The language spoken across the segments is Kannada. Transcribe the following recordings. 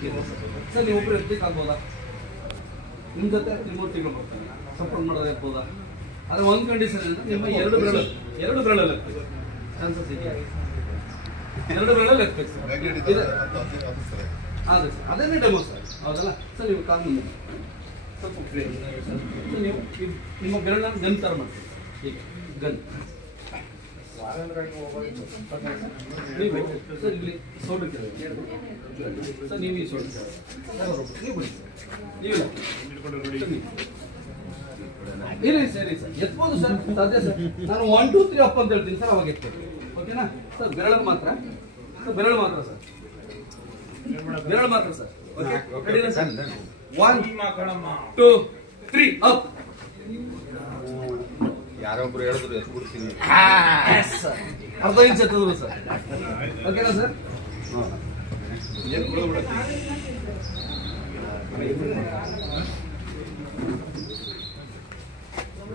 ಸಿಕ್ಕಿದೆ ಸರ್. ನೀವು ಒಬ್ಬರು ಎತ್ತಲಿಕ್ಕೆ ಆಗ್ಬೋದಾ? ನಿಮ್ಮ ಜೊತೆ ತ್ರಿಮೂರ್ತಿಗಳು ಬರ್ತಾರೆ, ಸಪೋರ್ಟ್ ಮಾಡೋದು ಇರ್ಬೋದಾ? ಆದರೆ ಒಂದು ಕಂಡೀಷನ್ ಅಂದರೆ ನಿಮ್ಮ ಎರಡು ಬೆರಳಲ್ಲಿ ಎತ್ತಬೇಕು. ಚಾನ್ಸಸ್ ಇದೆಯಾ? ಎರಡು ಬೆರಳಲ್ಲಿ ಎತ್ತಬೇಕು ಸರ್. ಅದೇ ಸರ್, ಅದೇನೇ ಡೆಮೋ ಸರ್, ಹೌದಲ್ಲ ಸರ್? ನೀವು ಕಾಲ್ ಮುಂದೆ ಸ್ವಲ್ಪ ಫ್ರೀ ನೀವು ನಿಮ್ಮ ಬೆರಳನ್ನು ಗನ್ ಥರ ಮಾಡ್ತೀವಿ. ಈಗ ಗನ್ ಸರ್, ಇಲ್ಲಿ ಸೋಡು ಸರ್, ನೀವು ಈ ಸೋಡು ನೀವು ಬಿಡಿ ಸರ್, ನೀವು ಸರಿ ಸರ್, ಎತ್ಬೋದು ಸರ್, ಸಾಧ್ಯ ಸರ್. ನಾನು 1 2 3 ಅಪ್ ಅಂತ ಹೇಳ್ತೀನಿ ಸರ್, ಅವಾಗ ಎತ್ಬೋದು. ಓಕೆನಾ ಸರ್? ಬೆರಳು ಮಾತ್ರ ಸರ್, ಬೆರಳು ಮಾತ್ರ ಸರ್, ಬೆರಳು ಮಾತ್ರ ಸರ್. ಓಕೆ ರೆಡಿನಾ ಸರ್? 1 2 3 ಅಪ್. ಯಾರೊಬ್ರು ಹೇಳಿದ್ರು ಎತ್ತು ಬಿಡ್ತೀನಿ, ಅರ್ಧ ಇಂಚ್ ಎತ್ತಿದ್ರು ಸರ್. ಓಕೆನಾ ಸರ್?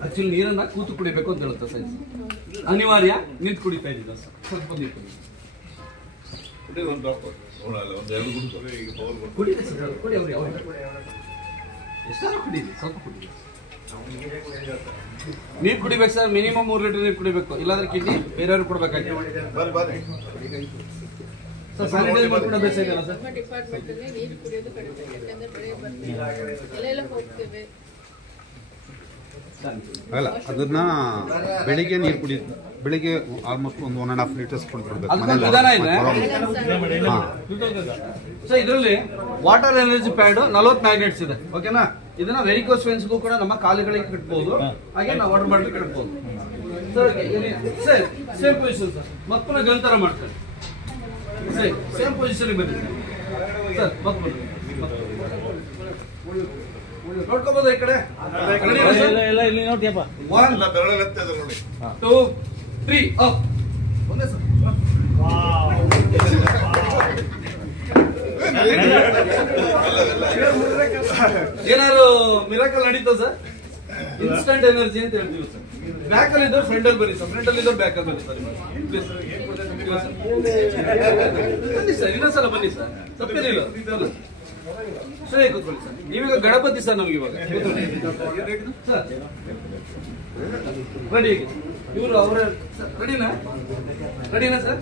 ಆಕ್ಚುಲಿ ನೀರನ್ನ ಕೂತು ಕುಡಿಬೇಕು ಅಂತ ಹೇಳುತ್ತೆ ಸೈನ್ಸ್. ಅನಿವಾರ್ಯ ನಿಂತು ಕುಡಿತಾ ಇದ್ದೀವಿ ಸರ್. ಸ್ವಲ್ಪ ನೀರು ಕುಡಿರಿ ಸರ್, ಕುಡಿ. ಅವ್ರು ಯಾವ ಎಷ್ಟಾದ್ರೂ ಕುಡೀರಿ, ಸ್ವಲ್ಪ ಕುಡೀರಿ. ನೀರು ಕುಡಿಬೇಕು ಸರ್, ಮಿನಿಮಮ್ 3 ಲೀಟರ್ ನೀರು ಕುಡಿಬೇಕು, ಇಲ್ಲಾಂದ್ರೆ ಕಿಡ್ನಿ ಬೇರೆಯವ್ರು ಕೊಡ್ಬೇಕಾಗಿ ಸರ್. ಸ್ಯಾನಿಟೈಸ್ ಮಾಡ್ಕೊಂಡು ಅಭ್ಯಾಸ ಇದೆಯಲ್ಲ ಸರ್? ಡಿಪಾರ್ಟ್ಮೆಂಟ್ ಅಲ್ಲಿ ನೀರು ಕುಡಿಯೋದು ಕಡಿಮೆ, ಯಾಕಂದ್ರೆ ಬೆಳೆ ಬರ್ತೀವಿ ಎಲ್ಲ ಹೋಗ್ತೇವೆ. ಅಲ್ಲ ಅದನ್ನ ಬೆಳಿಗ್ಗೆ ನೀರು ಕುಡಿ, ಬೆಳಿಗ್ಗೆ ಆಲ್ಮೋಸ್ಟ್ 1.5 ಲೀಟರ್ಸ್ ಕುಡಿದ್ಬಿಡ್ಬೇಕು. ಸರ್ ಇದರಲ್ಲಿ ವಾಟರ್ ಎನರ್ಜಿ ಪ್ಯಾಡ್ 40 ಮ್ಯಾಗ್ನೆಟ್ಸ್ ಇದೆ. ಓಕೆನಾ? ಇದನ್ನ ವೆರಿಕೋಸ್ ವೆನ್ಸ್ಗೂ ಕೂಡ ನಮ್ಮ ಕಾಲುಗಳಿಗೆ ಕಟ್ಬಹುದು, ಹಾಗೆ ನಾವು ವಾಟರ್ ಬಾಟಲ್ ಕಟ್ಬಹುದು sir. Sir same position sir, ಮತ್ತೊಮ್ಮೆ ಗಂತರ ಮಾಡ್ತಾರೆ ಸರ್. ಸೇಮ್ ಪೊಸಿಷನ್ ಬನ್ನಿ ಸರ್, ಮತ್ತೆ ನೋಡ್ಕೋಬಹುದು ಈ ಕಡೆ. 1 2 3 ಅಪ್. ಒಂದೇ ಸರ್. ಏನಾದ್ರು ಮಿರಾಕಲ್ ನಡೀತಾ ಸರ್? ಇನ್ಸ್ಟಂಟ್ ಎನರ್ಜಿ ಅಂತ ಹೇಳ್ತೀವಿ ಸರ್. ಬ್ಯಾಕ್ ಅಲ್ಲಿ ಇದ್ದವ್ರು ಫ್ರಂಟ್ ಅಲ್ಲಿ ಬನ್ನಿ ಸರ್, ಫ್ರಂಟ್ ಅಲ್ಲಿ ಇದ್ದವ್ರು ಬ್ಯಾಕ್ ಅಲ್ಲಿ ಬನ್ನಿ ಸರ್. ಬನ್ನಿ ಸರ್, ಇನ್ನೊಂದ್ಸಲ ಬನ್ನಿ ಸರ್, ತಪ್ಪೇನಿಲ್ಲ ಸರಿ. ಕೂತ್ಕೊಳ್ಳಿ ಸರ್. ನೀವೀಗ ಗಣಪತಿ ಸರ್, ನಮ್ಗೆ ಇವಾಗ ಸರ್ ರೆಡಿ. ಇವರು ಅವರ ರೆಡಿನಾ? ರೆಡಿನಾ ಸರ್?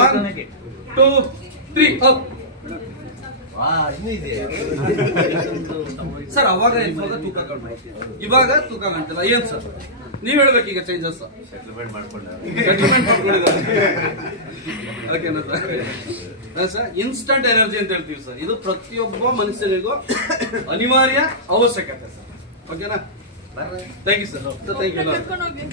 1 2 3 ಅಪ್. ಸರ್ ಅವಾಗ ಇವಾಗ ತೂಕ ಕಾಣ್ಬೋದು, ಇವಾಗ ತೂಕ ಕಾಣ್ತಿಲ್ಲ. ಏನ್ ಸರ್ ನೀವ್ ಹೇಳ್ಬೇಕು ಈಗ ಚೇಂಜಸ್? ಸೆಟ್ಲ್ಮೆಂಟ್ ಮಾಡ್ಕೊಂಡಿದ್ದಾರೆ. ಓಕೆನಾ ಸರ್? ಇನ್ಸ್ಟಂಟ್ ಎನರ್ಜಿ ಅಂತ ಹೇಳ್ತೀವಿ ಸರ್. ಇದು ಪ್ರತಿಯೊಬ್ಬ ಮನುಷ್ಯನಿಗೂ ಅನಿವಾರ್ಯ ಅವಶ್ಯಕತೆ ಸರ್. ಓಕೆನಾ? Thank you sir. Thank you.